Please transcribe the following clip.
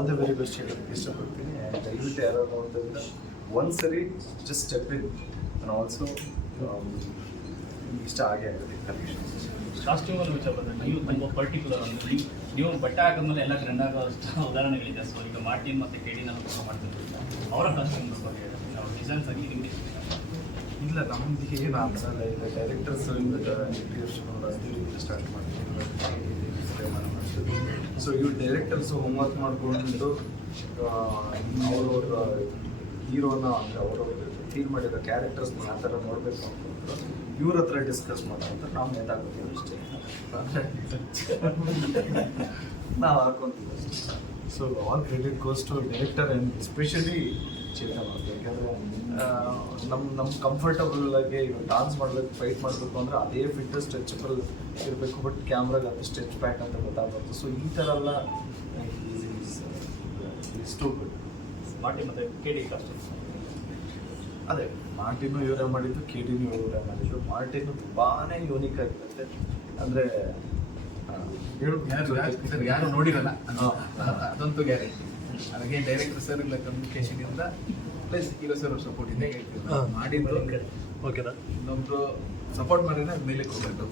All the very best ಹೇಳೋದಕ್ಕೆ ಇಷ್ಟಪಡ್ತೀನಿ And ದಯವಿಟ್ಟು ಯಾರು ನೋಡ್ತಾ ಒಂದ್ಸರಿ just step in and also ಇಷ್ಟ ಆಗೇ ಆಗುತ್ತೆ ಕಲೆಕ್ಷನ್ ಕಾಸ್ಟ್ಯೂಮ್ ಅಲ್ಲಿ ವಿಚಾರ ಬಂದ್ರೆ ನೀವು ತುಂಬ ಪರ್ಟಿಕ್ಯುಲರ್ ಅಂದ್ರೆ ನೀವು ನೀವು ಬಟ್ಟೆ ಹಾಕಿದ್ಮೇಲೆ ಎಲ್ಲ ಟ್ರೆಂಡ್ ಆಗೋ ಉದಾಹರಣೆಗಳಿದೆ. ಸೊ ಈಗ ಮಾರ್ಟಿನ್ ಮತ್ತು ಕೆಡಿನ ತುಂಬ ಮಾಡ್ತಿದ್ರು. ಅವರ ಕಾಸ್ಟ್ಯೂಮ್ ಬಗ್ಗೆ ಅವ್ರ ಡಿಸೈನ್ಸ್ ಆಗಿ ನಿಮಗೆ ಇಲ್ಲ ನಮ್ದು ಏನು ಅನ್ಸಲ್ಲ ಇಲ್ಲ. ಡೈರೆಕ್ಟರ್ಸ್ ಸ್ಟಾರ್ಟ್ ಮಾಡ್ತೀವಿ ಸೊ ಇವ್ರು ಡೈರೆಕ್ಟರ್ಸ್ ಹೋಮ್ವರ್ಕ್ ಮಾಡ್ಕೊಂಡು ಅವ್ರವ್ರ ಹೀರೋನ ಅಂದರೆ ಅವ್ರವ್ರ ಫೀಲ್ ಮಾಡಿರೋ ಕ್ಯಾರೆಕ್ಟರ್ಸ್ನ ಆ ಥರ ನೋಡಬೇಕು ಅಂದ್ಕೊಂಡು ಇವ್ರ ಹತ್ರ ಡಿಸ್ಕಸ್ ಮಾಡ್ಕೊಂತ ನಾವು ನೇತಾಕೋತೀವಿ ಅಷ್ಟೇ. ನಾವು ಹಾಕೊಂತೀವಿ ಅಷ್ಟೇ. So all credit goes to director and especially ಅವ್ರಿಗೆ ಯಾಕಂದರೆ ನಮ್ಮ ನಮ್ಮ ಕಂಫರ್ಟಬಲ್ ಆಗಿ ಇವಾಗ ಡಾನ್ಸ್ ಮಾಡಬೇಕು ಫೈಟ್ ಮಾಡಬೇಕು ಅಂದರೆ ಅದೇ ಫಿಟ್ ಸ್ಟ್ರೆಚಬಲ್ ಇರಬೇಕು ಬಟ್ ಕ್ಯಾಮ್ರಾಗೆ ಅದು ಸ್ಟ್ರೆಚ್ ಪ್ಯಾಕ್ ಅಂತ ಗೊತ್ತಾಗುತ್ತೆ ಸೊ ಈ ಥರ ಎಲ್ಲ ಗುಡ್ ಮಾರ್ಟಿನ್ ಮತ್ತು ಕೆಡಿ ಕಾಸ್ಟ್ಯೂಮ್ ಅದೇ ಮಾರ್ಟಿನು ಇವರೇ ಮಾಡಿದ್ದು ಕೆ ಡಿನು ಇವರೇ ಮಾಡಿದ್ದು. ಮಾರ್ಟಿನು ತುಂಬಾನೇ ಯೂನಿಕ್ ಆಗಿರುತ್ತೆ ಅಂದರೆ ಯಾರು ಯಾರು- ನೋಡಿರಲ್ಲ. ಅದಂತೂ ಗ್ಯಾರಂಟಿ ಹಾಗೆ ಡೈರೆಕ್ಟರ್ ಸರ್ ಇಲ್ಲ ಕಮ್ಯುನಿಕೇಶನ್ ಇಂದ ಪ್ಲಸ್ ಹೀರೋ ಸರ್ ಸಪೋರ್ಟ್ ಇಂದ ಹೇಳ್ತೀವಿ ಮಾಡಿ ಮಾಡಿದ್ದು ಓಕೆನಾ ಇನ್ನೊಬ್ರು ಸಪೋರ್ಟ್ ಮಾಡಿದ್ರೆ ಮೇಲೆ ಹೋಗ್ಬೇಕು